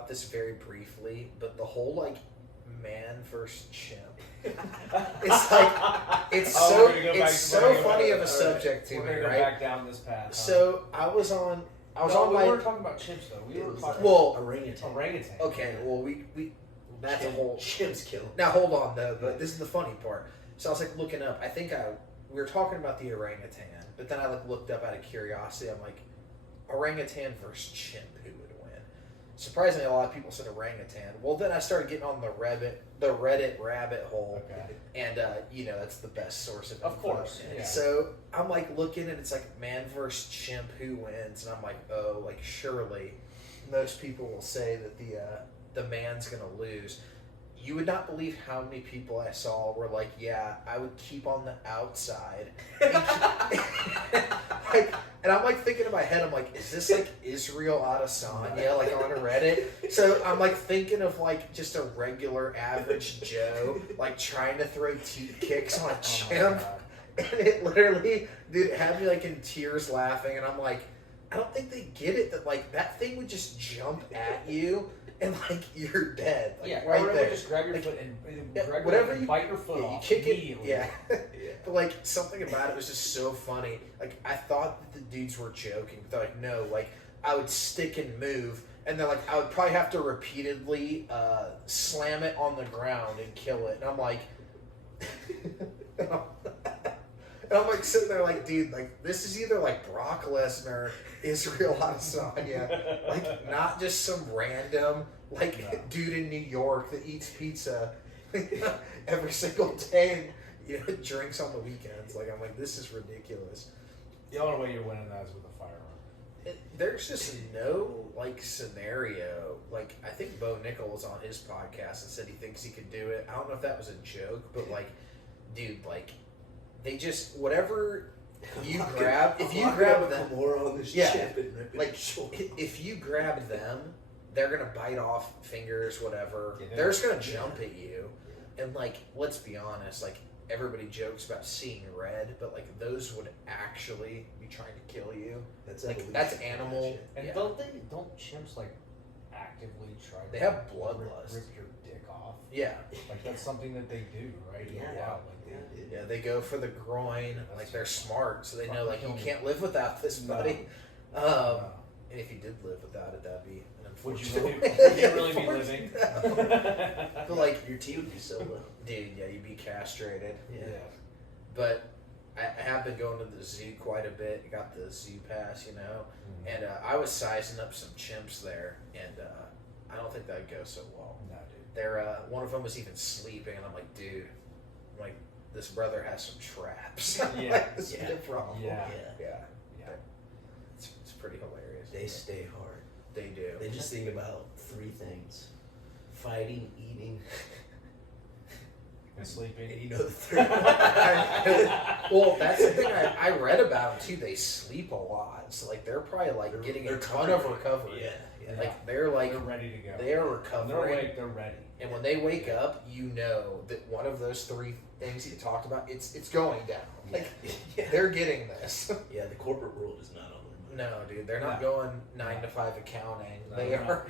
about this very briefly, but the whole like man versus chimp. It's so funny of a subject to me, We're gonna right? go back down this path. Huh? So I was on we weren't talking about chimps though. We were talking about orangutan. Okay, well we that's a whole chimps kill. Now hold on though, but this is the funny part. So I was like looking up. We were talking about the orangutan, but then I like looked up out of curiosity. I'm like, orangutan versus chimp, who would win? Surprisingly, a lot of people said orangutan. Well, then I started getting on the Reddit rabbit hole, and that's the best source of info. Of course. Yeah. So I'm like looking, and it's like man versus chimp, who wins? And I'm like, oh, like surely most people will say that the man's gonna lose. You would not believe how many people I saw were like, yeah, I would keep on the outside. And I'm like thinking in my head, I'm like, is this like Israel Adesanya, like on Reddit? So I'm like thinking of like just a regular average Joe, like trying to throw teeth kicks on a chimp. And it literally, dude, it had me like in tears laughing. And I'm like, I don't think they get it that like that thing would just jump at you. And like you're dead, like, right there. Just grab your foot and whatever you bite your foot off. You kick immediately. it, But like something about it was just so funny. Like I thought that the dudes were joking, but they're like, no, like I would stick and move, and then like I would probably have to repeatedly slam it on the ground and kill it. And I'm like, and I'm like sitting there like, dude, like this is either like Brock Lesnar or Israel Adesanya, like not just some random dude in New York that eats pizza every single day and drinks on the weekends. Like I'm like, this is ridiculous. The only way you're winning that is with a firearm. There's just no like scenario. Like I think Bo Nickel was on his podcast and said he thinks he could do it. I don't know if that was a joke, but like, dude, like. They just whatever you grab. If you grab them, like if you grab them, they're gonna bite off fingers, whatever. They're just gonna jump at you, and like let's be honest, like everybody jokes about seeing red, but like those would actually be trying to kill you. That's animal. And don't chimps like actively try? They have bloodlust. Rip your dick off. Yeah, like that's something that they do, right? Yeah, they go for the groin. Like they're smart, so they know like you can't live without this, buddy. And if you did live without it, that'd be an unfortunate. Would you really be living? But like your teeth would be so low, dude. Yeah, you'd be castrated. Yeah. But I have been going to the zoo quite a bit. Got the zoo pass, and I was sizing up some chimps there, and I don't think that'd go so well. No, dude. They're one of them was even sleeping, and I'm like, dude, this brother has some traps. This is a problem. Yeah. It's pretty hilarious. They stay hard. They do. They just think about three things: fighting, eating, and sleeping. And the third one. Well, that's the thing I read about them too. They sleep a lot, so like they're probably like getting a ton of recovery. Yeah. Like they're ready to go. They are recovering. They're ready. And when they wake up, that one of those three things you talked about, it's going down. Like they're getting this. Yeah, the corporate world is not on their mind. No, dude, they're not going 9 to 5 accounting. No, they are.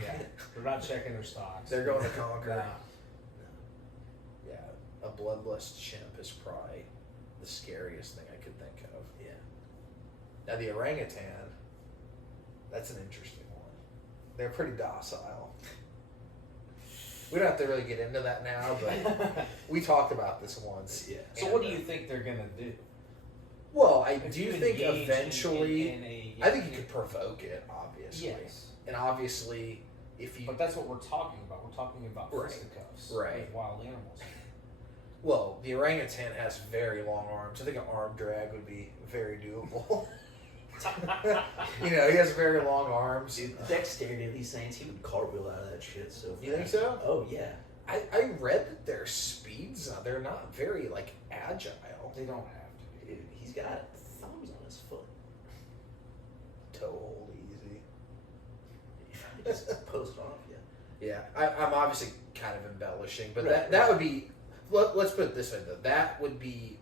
They're not checking their stocks. They're going to conquer. No. Yeah, a bloodlust chimp is probably the scariest thing I could think of. Yeah. Now the orangutan, that's an interesting one. They're pretty docile. We don't have to really get into that now, but we talked about this once. Yeah. So what do you think they're going to do? Well, I do think eventually, I think you could provoke it, obviously. Yes. And obviously, if you... But that's what we're talking about. We're talking about fisticuffs with wild animals. Well, the orangutan has very long arms. I think an arm drag would be very doable. He has very long arms. Dude, the dexterity of these things, he would cartwheel out of that shit so fast. You think so? Oh, yeah. I read that their speeds, they're not very, agile. They don't have to be. Dude, he's got thumbs on his foot. Toe hold easy. Just post off, Yeah, I'm obviously kind of embellishing, but that would be, let's put it this way, though. That would be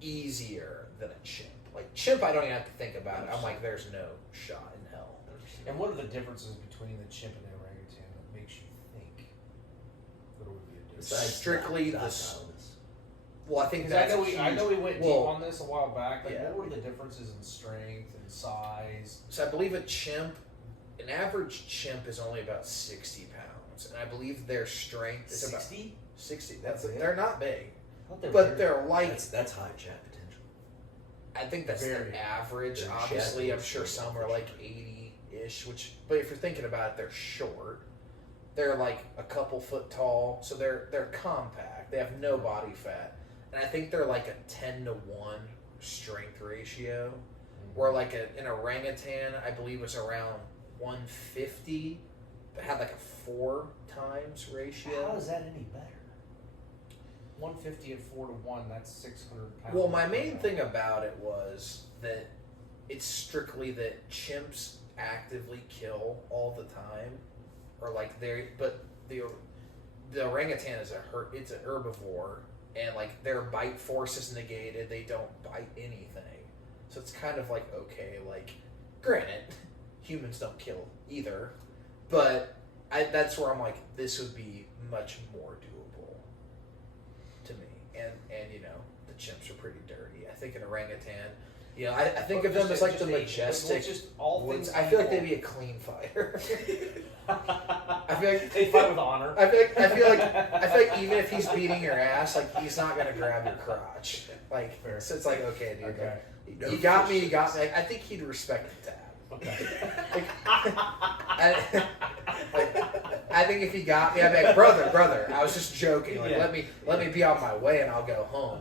easier than a chimp. Like, chimp, I don't even have to think about it. I'm like, there's no shot in hell. And what are the differences between the chimp and the orangutan that makes you strictly the. Well, I think that's I know we went deep on this a while back. Like, yeah. what were the differences in strength and size? So I believe an average chimp is only about 60 pounds, and I believe their strength is 60? about 60. That's They're not big, they're but they're light. That's high Chad potential. I think that's the average. They're Obviously, Chad I'm sure some are like 80-ish, but if you're thinking about it, they're short. They're like a couple foot tall, so they're compact. They have no body fat. And I think they're like a 10 to 1 strength ratio, where like an orangutan, I believe, was around 150, but had like a 4 times ratio. How is that any better? 150 and 4 to 1, that's 600 pounds. Well, my main thing about it was that it's strictly that chimps actively kill all the time, or like the orangutan is it's an herbivore. And like their bite force is negated, they don't bite anything. So it's kind of like, okay, like, granted, humans don't kill either, but that's where I'm like, this would be much more doable to me. And you know, the chimps are pretty dirty. I think an orangutan, you know, I think of them as like the majestic. Just all things. I feel like they'd be a clean fighter. I feel like they fight with honor. I feel like even if he's beating your ass, like he's not gonna grab your crotch. Like Fair. So it's like, okay, dude, Okay. like, you got me. Like, I think he'd respect the tap. Okay. I think if he got me, I'd be like, brother, I was just joking. Like, Yeah. let me be on my way and I'll go home.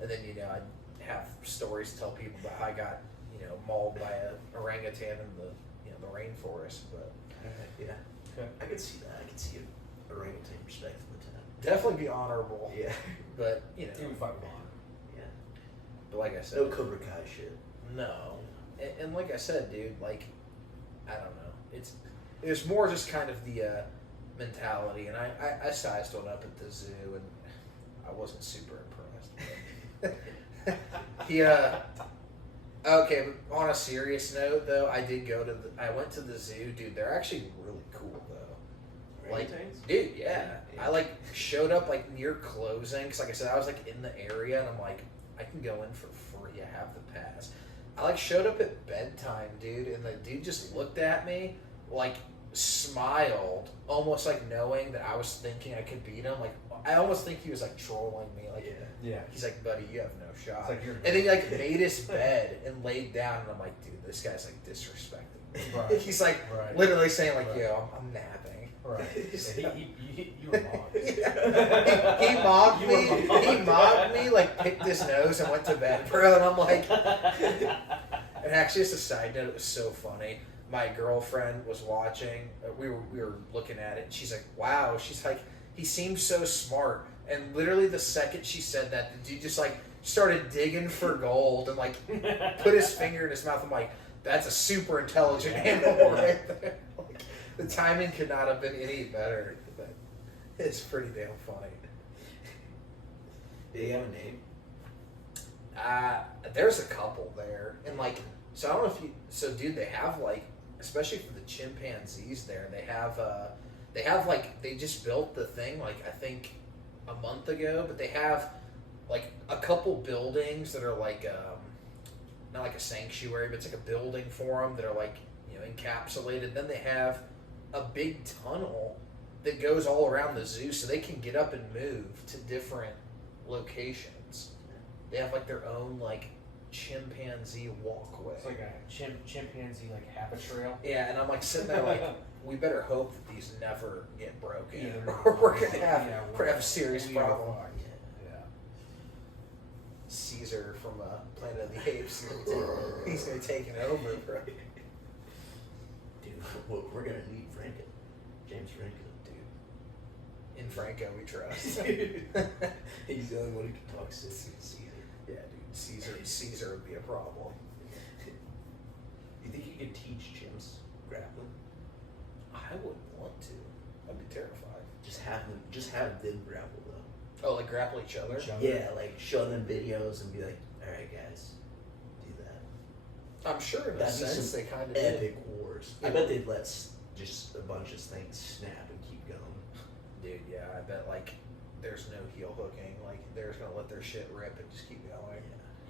And then, you know, I'd have stories to tell people about how I got, you know, mauled by an orangutan in the rainforest. But Yeah. Okay. I could see that. I could see orangutan respect for the tap. definitely be honorable. Yeah. But, you know, He would fight with honor. Yeah. but like I said, No Cobra Kai shit. no. And like I said, dude, like, I don't know. It's more just kind of the mentality. And I sized one up at the zoo, and I wasn't super impressed. Okay, but on a serious note, though, I went to the zoo, dude. They're actually really cool, though. Like, Orangutans? dude, yeah. I like showed up like near closing because, like I said, I was like in the area, and I'm like, I can go in for free. I have the pass. I like showed up at bedtime, dude, and the dude just looked at me, like smiled, almost like knowing that I was thinking I could beat him. Like I almost think he was like trolling me. Like Yeah. he's like, buddy, you have no shot. It's like you're And then he like made his bed and laid down, and I'm like, dude, this guy's like disrespecting me. Right. He's like Right. literally saying like, Right. yo, I'm napping. Right. Yeah, you were mocked. He mocked You were me. mocked. He mocked me, like picked his nose and went to bed, bro. And I'm like, and actually, just a side note, it was so funny. My girlfriend was watching. We were looking at it. And she's like, wow. She's like, he seems so smart. And literally, the second she said that, the dude just like started digging for gold and like put his finger in his mouth. I'm like, that's a super intelligent animal right there. Like, the timing could not have been any better. But it's pretty damn funny. Do you have a name? There's a couple there, and like, so I don't know if you. So, dude, they have like, especially for the chimpanzees there, they have like they just built the thing like I think a month ago, but they have like a couple buildings that are like not like a sanctuary, but it's like a building for them that are like, you know, encapsulated. Then they have a big tunnel that goes all around the zoo, so they can get up and move to different locations. They have like their own like chimpanzee walkway. It's like a chimpanzee like habit trail. Yeah, and I'm like sitting there like, we better hope that these never get broken, Yeah, or we're gonna have yeah, we're gonna have a serious we are problem. fucked. Yeah. Caesar from Planet of the Apes, he's gonna take it over, bro. Dude, we're gonna need Franken. James Franken. In Franco, we trust. He's the only one who can talk sense to Caesar. Yeah, dude, Caesar would be a problem. You think you could teach chimps grappling? I wouldn't want to. I'd be terrified. Just have them grapple though. Oh, like grapple each other? Yeah, like show them videos and be like, all right, guys, do that. I'm sure in a That'd be sense some they kind of epic wars. I bet they'd let just a bunch of things snap and keep going. Dude, yeah, I bet like there's no heel hooking. Like they're just gonna let their shit rip and just keep going.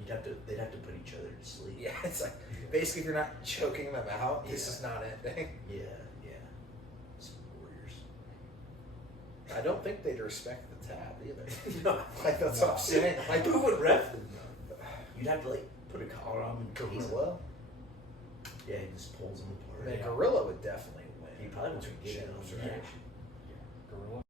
Yeah. They'd have to put each other to sleep. Yeah, it's like basically if you're not choking them out, this is not ending. Yeah. Some warriors. I don't think they'd respect the tap either. No. Like that's what I'm saying. Like who would ref them though? You'd have to like put a collar on them and case them. Gorilla. Yeah, he just pulls them apart. I mean, Gorilla would definitely win. He probably wants to get in on Chimps, the right? action. Gorilla.